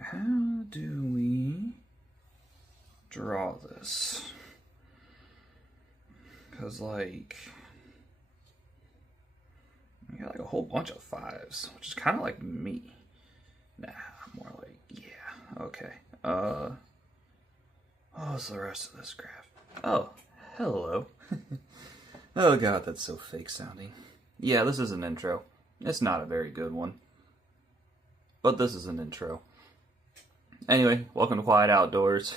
How do we draw this? Because, like, I got like a whole bunch of fives, which is kind of like me. Nah, more like, yeah, okay. What's the rest of this graph? Oh, hello. Oh god, that's so fake sounding. Yeah, this is an intro. It's not a very good one. But this is an intro. Anyway, welcome to Quiet Outdoors.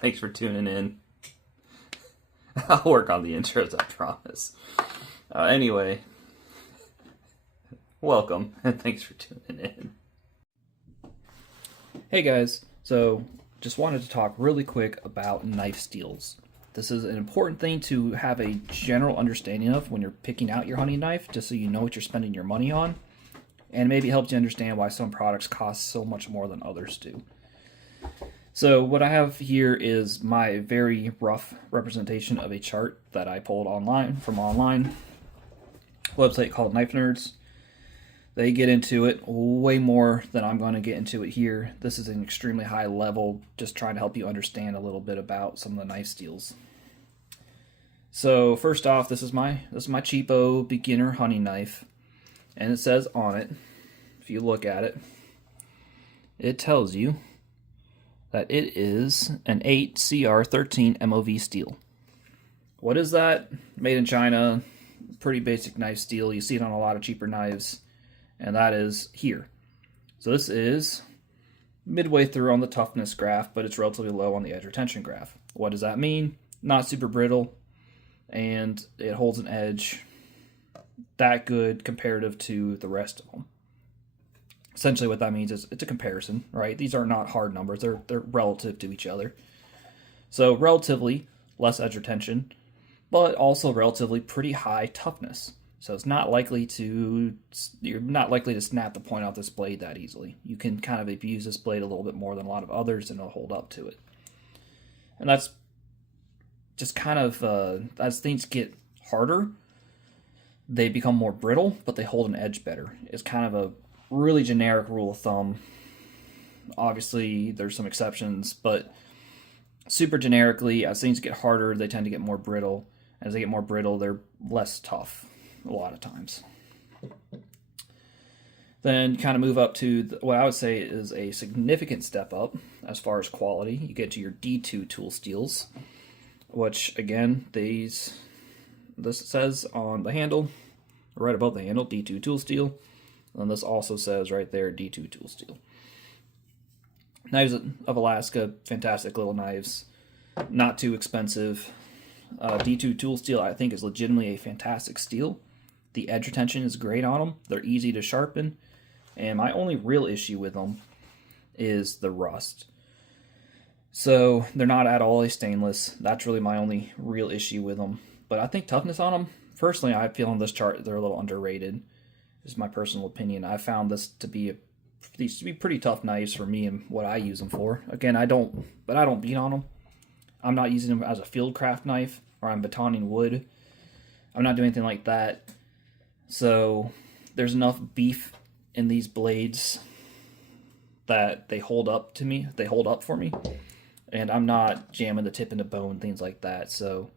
Thanks for tuning in. I'll work on the intros, I promise. Anyway, welcome, and thanks for tuning in. Hey guys, so just wanted to talk really quick about knife steels. This is an important thing to have a general understanding of when you're picking out your hunting knife, just so you know what you're spending your money on, and maybe it helps you understand why some products cost so much more than others do. So what I have here is my very rough representation of a chart that I pulled from online website called Knife Nerds. They get into it way more than I'm going to get into it here. This is an extremely high level, just trying to help you understand a little bit about some of the knife steels. So first off, this is my cheapo beginner hunting knife, and it says on it, if you look at it, it tells you that it is an 8CR13 MOV steel. What is that? Made in China, pretty basic knife steel. You see it on a lot of cheaper knives, and that is here. So this is midway through on the toughness graph, but it's relatively low on the edge retention graph. What does that mean? Not super brittle, and it holds an edge that good comparative to the rest of them. Essentially what that means is it's a comparison, right? These are not hard numbers. They're relative to each other. So relatively less edge retention, but also relatively pretty high toughness. So you're not likely to snap the point off this blade that easily. You can kind of abuse this blade a little bit more than a lot of others, and it'll hold up to it. And that's just kind of, as things get harder, they become more brittle, but they hold an edge better. It's kind of a really generic rule of thumb. Obviously, there's some exceptions, but super generically, as things get harder, they tend to get more brittle. As they get more brittle, they're less tough a lot of times. Then kind of move up to what I would say is a significant step up as far as quality. You get to your D2 tool steels, which again, this says on the handle, right above the handle, D2 tool steel. And this also says right there, D2 tool steel. Knives of Alaska, fantastic little knives, not too expensive. D2 tool steel, I think, is legitimately a fantastic steel. The edge retention is great on them. They're easy to sharpen. And my only real issue with them is the rust. So they're not at all a stainless. That's really my only real issue with them. But I think toughness on them, personally, I feel on this chart they're a little underrated. This is my personal opinion. I found these to be pretty tough knives for me and what I use them for. Again, I don't beat on them. I'm not using them as a field craft knife, or I'm batoning wood. I'm not doing anything like that. So there's enough beef in these blades that they hold up to me. They hold up for me, and I'm not jamming the tip into bone, things like that. So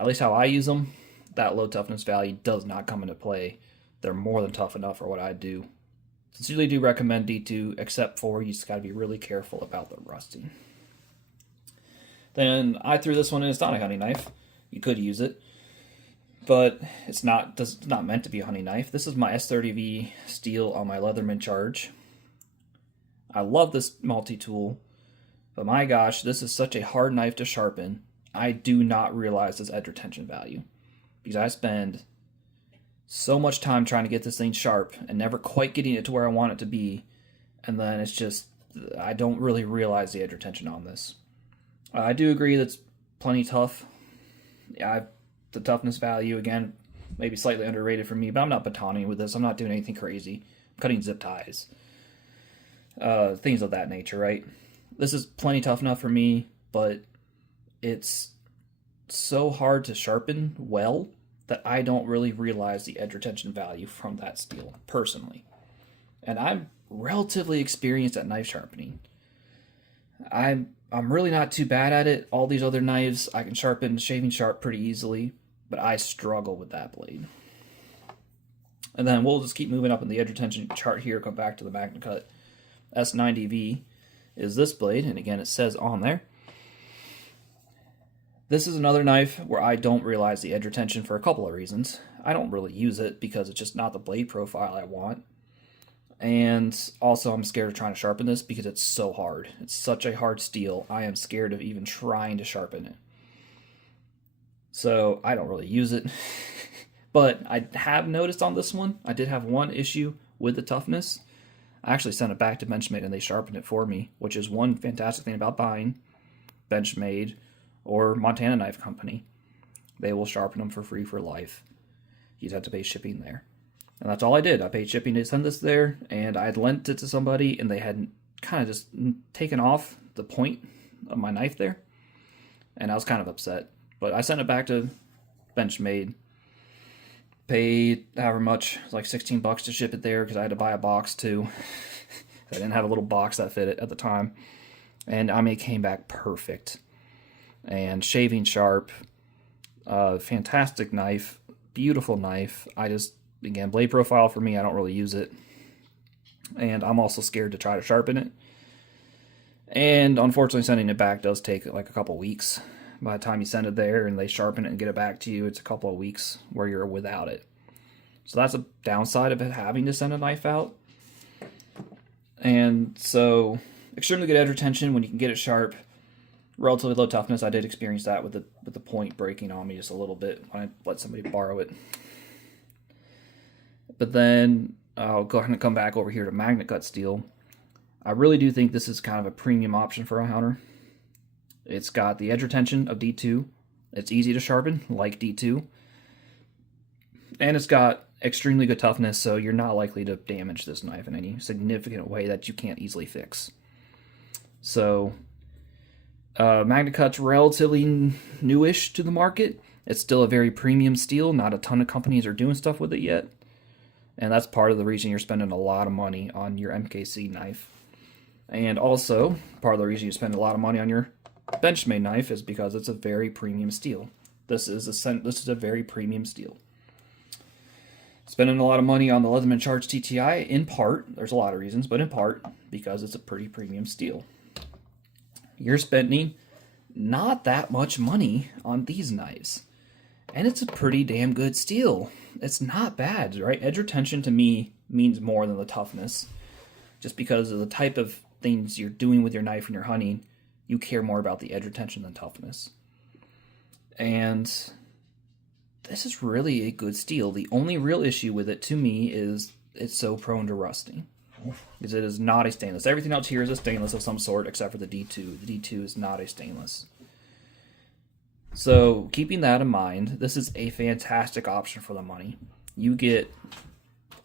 at least how I use them, that low toughness value does not come into play. They're more than tough enough for what I do. Sincerely do recommend D2, except for you just got to be really careful about the rusting. Then I threw this one in. It's not a hunting knife. You could use it, but it's not meant to be a hunting knife. This is my S30V steel on my Leatherman Charge. I love this multi-tool, but my gosh, this is such a hard knife to sharpen. I do not realize this edge retention value, because I spend so much time trying to get this thing sharp and never quite getting it to where I want it to be, and then it's just, I don't really realize the edge retention on this. I do agree that's plenty tough. Yeah, the toughness value, again, maybe slightly underrated for me, but I'm not batoning with this. I'm not doing anything crazy. I'm cutting zip ties. Things of that nature, right? This is plenty tough enough for me, but it's so hard to sharpen well that I don't really realize the edge retention value from that steel, personally. And I'm relatively experienced at knife sharpening. I'm really not too bad at it. All these other knives I can sharpen shaving sharp pretty easily, but I struggle with that blade. And then we'll just keep moving up in the edge retention chart here. Come back to the MagnaCut S90V is this blade, and again it says on there. This is another knife where I don't realize the edge retention for a couple of reasons. I don't really use it because it's just not the blade profile I want. And also I'm scared of trying to sharpen this because it's so hard. It's such a hard steel. I am scared of even trying to sharpen it. So I don't really use it. But I have noticed on this one, I did have one issue with the toughness. I actually sent it back to Benchmade and they sharpened it for me, which is one fantastic thing about buying Benchmade or Montana Knife Company. They will sharpen them for free for life. You'd have to pay shipping there. And that's all I did. I paid shipping to send this there, and I had lent it to somebody, and they had kind of just taken off the point of my knife there. And I was kind of upset. But I sent it back to Benchmade. Paid however much, like $16 to ship it there because I had to buy a box too. I didn't have a little box that fit it at the time. And I mean, it came back perfect. And shaving sharp, fantastic knife, beautiful knife. Again, blade profile for me, I don't really use it. And I'm also scared to try to sharpen it. And unfortunately, sending it back does take like a couple weeks. By the time you send it there and they sharpen it and get it back to you, it's a couple of weeks where you're without it. So that's a downside of it having to send a knife out. And so, extremely good edge retention when you can get it sharp. Relatively low toughness. I did experience that with the point breaking on me just a little bit when I let somebody borrow it. But then I'll go ahead and come back over here to MagnaCut steel. I really do think this is kind of a premium option for a hunter. It's got the edge retention of D2. It's easy to sharpen, like D2. And it's got extremely good toughness, so you're not likely to damage this knife in any significant way that you can't easily fix. So, MagnaCut's relatively newish to the market. It's still a very premium steel. Not a ton of companies are doing stuff with it yet. And that's part of the reason you're spending a lot of money on your MKC knife. And also, part of the reason you spend a lot of money on your Benchmade knife is because it's a very premium steel. This is a very premium steel. Spending a lot of money on the Leatherman Charge TTI, in part, there's a lot of reasons, but in part, because it's a pretty premium steel. You're spending not that much money on these knives. And it's a pretty damn good steel. It's not bad, right? Edge retention to me means more than the toughness. Just because of the type of things you're doing with your knife when you're hunting, you care more about the edge retention than toughness. And this is really a good steel. The only real issue with it to me is it's so prone to rusting. Because it is not a stainless. Everything else here is a stainless of some sort except for the D2. The D2 is not a stainless. So, keeping that in mind, this is a fantastic option for the money. You get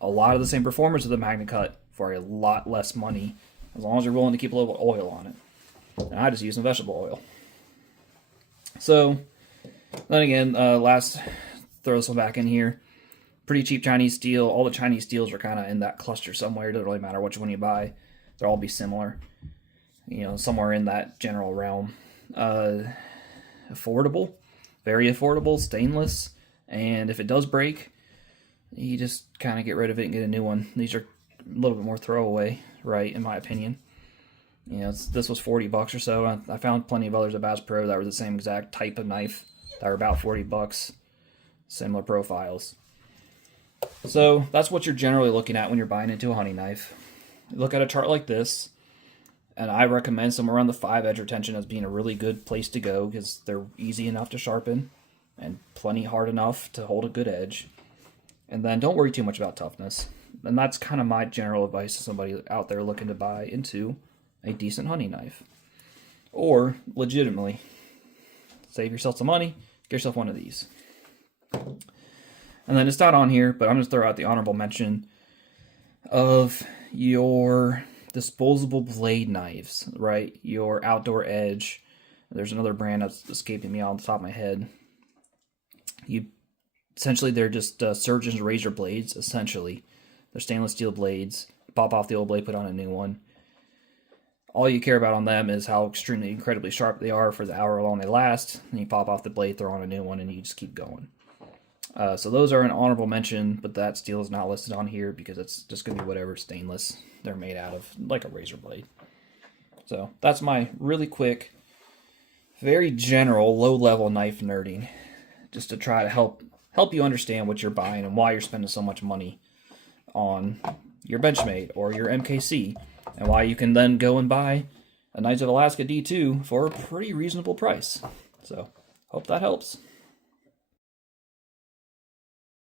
a lot of the same performance of the MagnaCut for a lot less money, as long as you're willing to keep a little oil on it. And I just use some vegetable oil. So, then again, last, throw this one back in here. Pretty cheap Chinese steel. All the Chinese steels are kind of in that cluster somewhere. It doesn't really matter which one you buy. They'll all be similar. You know, somewhere in that general realm. Affordable, very affordable, stainless, and if it does break, you just kind of get rid of it and get a new one. These are a little bit more throwaway, right, in my opinion. You know, this was $40 or so. I found plenty of others at Bass Pro that were the same exact type of knife that were about $40, similar profiles. So that's what you're generally looking at when you're buying into a hunting knife. You look at a chart like this, and I recommend somewhere around the 5 edge retention as being a really good place to go because they're easy enough to sharpen and plenty hard enough to hold a good edge. And then don't worry too much about toughness. And that's kind of my general advice to somebody out there looking to buy into a decent hunting knife. Or, legitimately, save yourself some money, get yourself one of these. And then it's not on here, but I'm going to throw out the honorable mention of your disposable blade knives, right? Your Outdoor Edge. There's another brand that's escaping me off the top of my head. Essentially, they're just surgeon's razor blades, essentially. They're stainless steel blades, pop off the old blade, put on a new one. All you care about on them is how extremely, incredibly sharp they are for the hour long they last. And you pop off the blade, throw on a new one, and you just keep going. So those are an honorable mention, but that steel is not listed on here because it's just going to be whatever stainless they're made out of, like a razor blade. So that's my really quick, very general, low-level knife nerding, just to try to help you understand what you're buying and why you're spending so much money on your Benchmade or your MKC, and why you can then go and buy a Knights of Alaska D2 for a pretty reasonable price. So, hope that helps.